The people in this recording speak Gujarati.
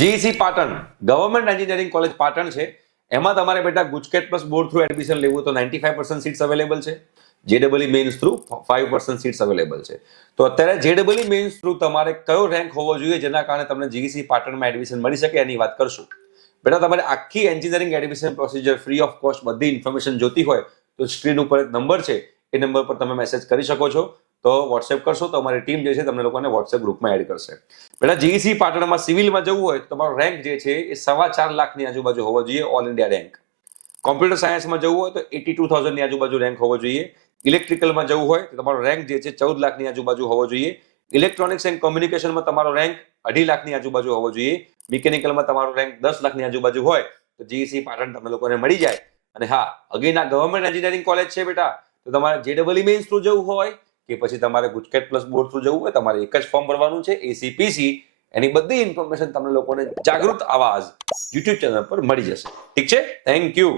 GEC Patan government engineering college Patan છે. એમાં તમારે બેટા GUJCET plus board through admission લેવું તો 95% સીટ્સ અવેલેબલ છે. જેડબલઈ મેન્સ થ્રુ 5% સીટ્સ અવેલેબલ છે. તો અત્યારે જેડબલઈ મેન્સ થ્રુ તમારે કયો રેન્ક હોવો જોઈએ જેના કારણે તમને જીઈસી પાટણમાં એડમિશન મળી શકે એની વાત કરશું. બેટા તમારે આખી engineering admission procedure free of cost બધી ઇન્ફોર્મેશન જોતી હોય તો સ્ક્રીન ઉપર એક નંબર છે, એ નંબર પર તમે મેસેજ કરી શકો છો. તો વોટ્સએપ કરશો તો અમારી ટીમ જે છે તમને લોકોને વોટ્સએપ ગ્રુપમાં એડ કરશે. બેટા જીઈસી પાટણમાં સિવિલમાં જવું હોય તો તમારો રેન્ક જે છે એ 4.5 લાખની આજુબાજુ હોવો જોઈએ, ઓલ ઇન્ડિયા રેન્ક. કોમ્પ્યુટર સાયન્સમાં જવું હોય તો 82,000 ની આજુબાજુ રેન્ક હોવો જોઈએ. ઇલેક્ટ્રિકલમાં જવું હોય તો તમારો રેન્ક જે છે 14 લાખની આજુબાજુ હોવો જોઈએ. ઇલેક્ટ્રોનિક્સ એન્ડ કોમ્યુનિકેશનમાં તમારો રેન્ક 2.5 લાખની આજુબાજુ હોવો જોઈએ. મિકેનિકલમાં તમારો રેન્ક 10 લાખની આજુબાજુ હોય તો જીઈસી પાટણ તમને લોકોને મળી જાય. અને હા, અગેન આ ગવર્મેન્ટ એન્જિનિયરિંગ કોલેજ છે બેટા, તો તમારે જેડબલઈ મેન્સ થ્રુ જવું હોય કે પછી તમારે ગુજકેટ પ્લસ બોર્ડ થ્રુ જવું હોય, તમારે એક જ ફોર્મ ભરવાનું છે, એસીપીસી. એની બધી ઇન્ફોર્મેશન તમને લોકોને જાગૃત આવાજ યુટ્યુબ ચેનલ પર મળી જશે. ઠીક છે, થેન્ક યુ.